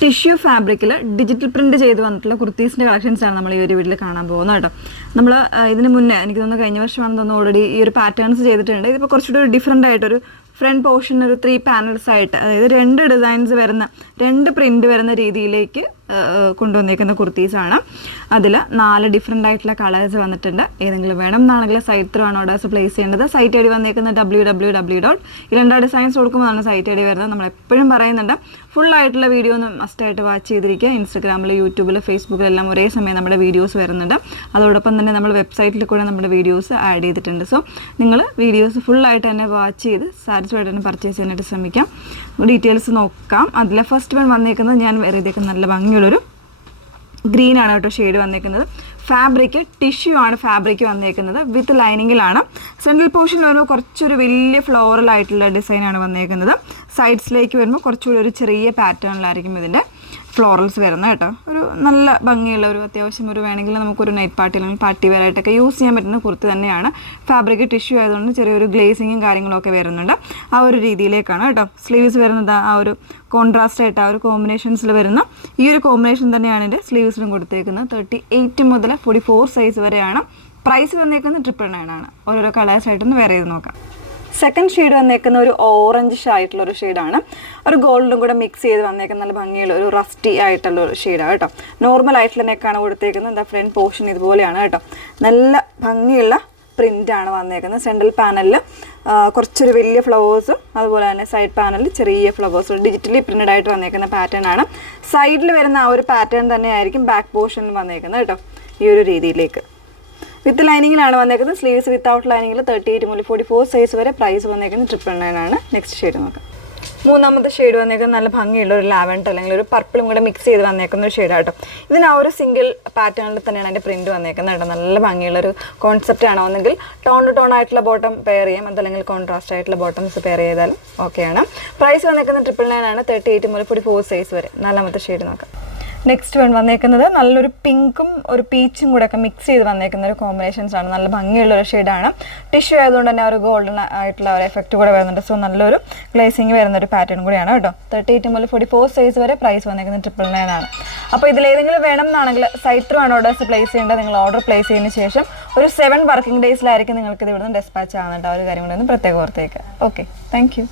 Tissue ഫാബ്രിക്കിൽ digital print ചെയ്ത് വന്നിട്ടുള്ള കുർത്തീസിൻ്റെ കളക്ഷൻസാണ് നമ്മൾ ഈ ഒരു വീട്ടിൽ കാണാൻ പോകുന്നത് കേട്ടോ. നമ്മൾ ഇതിന് മുന്നേ എനിക്ക് തോന്നുന്നു കഴിഞ്ഞ വർഷമാണെന്ന് തോന്നുന്നു ഓൾറെഡി ഈ ഒരു പാറ്റേൺസ് ചെയ്തിട്ടുണ്ട്. ഇതിപ്പോൾ കുറച്ചുകൂടി ഒരു ഡിഫറെൻ്റ് ആയിട്ടൊരു ഫ്രണ്ട് പോർഷൻ ഒരു 3 പാനൽസ് ആയിട്ട്, അതായത് 2 ഡിസൈൻസ് വരുന്ന 2 പ്രിന്റ് വരുന്ന രീതിയിലേക്ക് കൊണ്ടുവന്നേക്കുന്ന കുർത്തീസാണ്. അതിൽ 4 ഡിഫറെൻ്റ് ആയിട്ടുള്ള കളേഴ്സ് വന്നിട്ടുണ്ട്. ഏതെങ്കിലും വേണം എന്നാണെങ്കിൽ സൈറ്റ് ത്രൂ ആണ് ഓർഡേഴ്സ് പ്ലേസ് ചെയ്യേണ്ടത്. സൈറ്റ് ഐ ഡി വന്നേക്കുന്നത് www. ഈ 2 ഡിസൈൻസ് കൊടുക്കുമ്പോഴാണ് സൈറ്റ് ഐ ഡി വരുന്നത്. നമ്മൾ എപ്പോഴും പറയുന്നുണ്ട് ഫുൾ ആയിട്ടുള്ള വീഡിയോ ഒന്ന് മസ്റ്റായിട്ട് വാച്ച് ചെയ്തിരിക്കുക. ഇൻസ്റ്റഗ്രാമിൽ, യൂട്യൂബിൽ, ഫേസ്ബുക്കിലെല്ലാം ഒരേ സമയം നമ്മുടെ വീഡിയോസ് വരുന്നുണ്ട്. അതോടൊപ്പം തന്നെ നമ്മൾ വെബ്സൈറ്റിൽ കൂടെ നമ്മുടെ വീഡിയോസ് ആഡ് ചെയ്തിട്ടുണ്ട്. സോ നിങ്ങൾ വീഡിയോസ് ഫുള്ളായിട്ട് തന്നെ വാച്ച് ചെയ്ത് സാറ്റിസ്ഫൈഡ് തന്നെ പർച്ചേസ് ചെയ്യാനായിട്ട് ശ്രമിക്കാം. ഡീറ്റെയിൽസ് നോക്കാം. അതിൽ ഫസ്റ്റ് വൺ വന്നേക്കുന്നത് ഞാൻ വേറെ ഇതൊക്കെ നല്ല ഭംഗിയുള്ളൊരു ഗ്രീനാണ് കേട്ടോ ഷെയ്ഡ് വന്നേക്കുന്നത്. ഫാബ്രിക് ടിഷ്യൂ ആണ് ഫാബ്രിക് വന്നേക്കുന്നത്. വിത്ത് ലൈനിങ്ങിലാണ്. സെൻട്രൽ പോർഷനിൽ വരുമ്പോൾ കുറച്ചൊരു വലിയ ഫ്ലോറൽ ആയിട്ടുള്ള ഡിസൈനാണ് വന്നേക്കുന്നത്. സൈഡ്സിലേക്ക് വരുമ്പോൾ കുറച്ചുകൂടി ഒരു ചെറിയ പാറ്റേണിലായിരിക്കും ഇതിൻ്റെ ഫ്ലോറൽസ് വരുന്നത് കേട്ടോ. ഒരു നല്ല ഭംഗിയുള്ള ഒരു അത്യാവശ്യം ഒരു വേണമെങ്കിൽ നമുക്കൊരു നൈറ്റ് പാർട്ടി അല്ലെങ്കിൽ പാർട്ടി വെയർ ആയിട്ടൊക്കെ യൂസ് ചെയ്യാൻ പറ്റുന്ന കുർത്തി തന്നെയാണ്. ഫാബ്രിക് ടിഷ്യൂ ആയതുകൊണ്ട് ചെറിയൊരു ഗ്ലേസിങ്ങും കാര്യങ്ങളൊക്കെ വരുന്നുണ്ട്. ആ ഒരു രീതിയിലേക്കാണ് കേട്ടോ. സ്ലീവ്സ് വരുന്നത് ആ ഒരു കോൺട്രാസ്റ്റ് ആയിട്ട് ആ ഒരു കോമ്പിനേഷൻസിൽ വരുന്ന ഈ ഒരു കോമ്പിനേഷൻ തന്നെയാണ് എൻ്റെ സ്ലീവ്സിലും കൊടുത്തേക്കുന്നത്. 38 മുതൽ 44 സൈസ് വരെയാണ്. പ്രൈസ് വന്നേക്കുന്നത് 999 ആണ്. ഓരോരോ കളേഴ്സായിട്ടൊന്ന് വേറെ ചെയ്ത് നോക്കാം. സെക്കൻഡ് ഷെയ്ഡ് വന്നേക്കുന്ന ഒരു ഓറഞ്ച് ആയിട്ടുള്ള ഒരു ഷെയ്ഡാണ്. ഒരു ഗോൾഡും കൂടെ മിക്സ് ചെയ്ത് വന്നേക്കുന്ന നല്ല ഭംഗിയുള്ള ഒരു റസ്റ്റി ആയിട്ടുള്ള ഒരു ഷെയ്ഡാണ് കേട്ടോ. നോർമൽ ആയിട്ടുള്ള നെക്കാണ് കൊടുത്തേക്കുന്നത്. എന്താ ഫ്രണ്ട് പോർഷൻ ഇതുപോലെയാണ് കേട്ടോ. നല്ല ഭംഗിയുള്ള പ്രിൻ്റാണ് വന്നേക്കുന്നത്. സെൻട്രൽ പാനലിൽ കുറച്ചൊരു വലിയ ഫ്ലവേഴ്സും അതുപോലെ തന്നെ സൈഡ് പാനലിൽ ചെറിയ ഫ്ലവേഴ്സും ഡിജിറ്റലി പ്രിൻ്റഡ് ആയിട്ട് വന്നേക്കുന്ന പാറ്റേൺ ആണ്. സൈഡിൽ വരുന്ന ആ ഒരു പാറ്റേൺ തന്നെയായിരിക്കും ബാക്ക് പോർഷനിൽ വന്നേക്കുന്നത് കേട്ടോ. ഈ ഒരു രീതിയിലേക്ക് വിത്ത് ലൈനിങ്ങിലാണ് വന്നേക്കുന്നത്. സ്ലീവ്സ് വിത്തൗട്ട് ലൈനിങ്ങിൽ 38 മുതൽ 44 സൈസ് വരെ. പ്രൈസ് വന്നേക്കുന്നത് 999 ആണ്. നെക്സ്റ്റ് ഷെയ്ഡ് നോക്കാം. മൂന്നാമത്തെ ഷെയ്ഡ് വന്നേക്കുന്നത് നല്ല ഭംഗിയുള്ള ഒരു ലാവൻഡർ അല്ലെങ്കിൽ ഒരു പർപ്പിളും കൂടെ മിക്സ് ചെയ്ത് വന്നേക്കുന്ന ഒരു ഷെയ്ഡ് കേട്ടോ. ഇതിന് ആ ഒരു സിംഗിൾ പാറ്റേണിൽ തന്നെയാണ് അതിൻ്റെ പ്രിൻറ്റ് വന്നേക്കുന്നത് കേട്ടോ. നല്ല ഭംഗിയുള്ളൊരു കോൺസെപ്റ്റ് ആണോ ഒന്നെങ്കിൽ ടോൺ ടു ടോൺ ആയിട്ടുള്ള ബോട്ടം പെയർ ചെയ്യാം, അതല്ലെങ്കിൽ കോൺട്രാസ്റ്റ് ആയിട്ടുള്ള ബോട്ടംസ് പെയർ ചെയ്താലും ഓക്കെയാണ്. പ്രൈസ് വന്നേക്കുന്നത് 999 ആണ്. 38 മുതൽ 44 സൈസ് വരെ. നാലാമത്തെ ഷെയ്ഡ് നോക്കാം. നെക്സ്റ്റ് വൺ വന്നേക്കുന്നത് നല്ലൊരു പിങ്കും ഒരു പീച്ചും കൂടെ ഒക്കെ മിക്സ് ചെയ്ത് വന്നേക്കുന്ന ഒരു കോമ്പിനേഷൻസ് ആണ്. നല്ല ഭംഗിയുള്ളൊരു ഷെയ്ഡാണ്. ടിഷ്യൂ ആയതുകൊണ്ട് തന്നെ ആ ഒരു ഗോൾഡൻ ആയിട്ടുള്ള ഒരു എഫക്റ്റ് കൂടെ വരുന്നുണ്ട്. സോ നല്ലൊരു ഗ്ലേസിങ് വരുന്ന ഒരു പാറ്റേൺ കൂടിയാണ് കേട്ടോ. 38 മുതൽ 44 സൈസ് വരെ. പ്രൈസ് വന്നേക്കുന്നത് 999 ആണ്. അപ്പോൾ ഇതിലേതെങ്കിലും വേണം എന്നാണെങ്കിൽ സൈറ്റ് ത്രൂ ആണ് ഓർഡേഴ്സ് പ്ലേസ് ചെയ്യേണ്ടത്. നിങ്ങൾ ഓർഡർ പ്ലേസ് ചെയ്തതിന് ശേഷം ഒരു 7 വർക്കിംഗ് ഡേയ്സിലായിരിക്കും നിങ്ങൾക്ക് ഇത് ഇവിടുന്ന് ഡെസ്പാച്ച് ആകുന്നുണ്ട്. ആ ഒരു കാര്യം കൂടെ ഒന്ന് പ്രത്യേകം ഓർത്തേക്ക്. Okay, thank you.